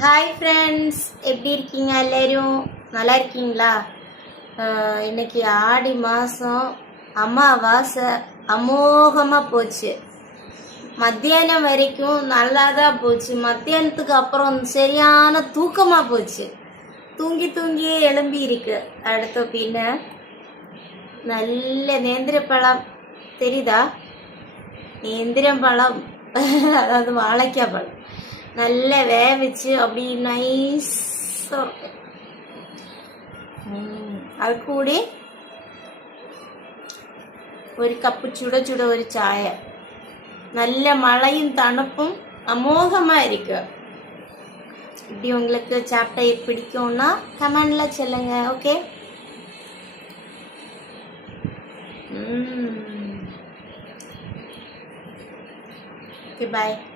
Hi friends எப்படி இருக்கீங்க எல்லோரும் நல்லா இருக்கீங்களா இன்றைக்கி ஆடி மாதம் அமாவாசை அமோகமாக போச்சு மத்தியானம் வரைக்கும் நல்லா தான் போச்சு மத்தியானத்துக்கு அப்புறம் சரியான தூக்கமாக போச்சு தூங்கி தூங்கியே எலும்பி இருக்கு அடுத்த பின்ன நல்ல நேந்திர பழம் தெரியுதா நேந்திரம் பழம் அதாவது வாழைக்காய் பழம் നല്ല വേവിച്ച് അബി നൈസ് അത് കൂടി ഒരു കപ്പ് ചുട ചുട ഒരു ചായ നല്ല മഴയും തണുപ്പും അമോഘമായിരിക്കും ഇടി ഉങ്ങൾക്ക് ചാപ്റ്റർ പിടിക്കുന്ന കമാൻഡില ചെല്ലുങ്ക ഓക്കെ ബൈ okay, bye.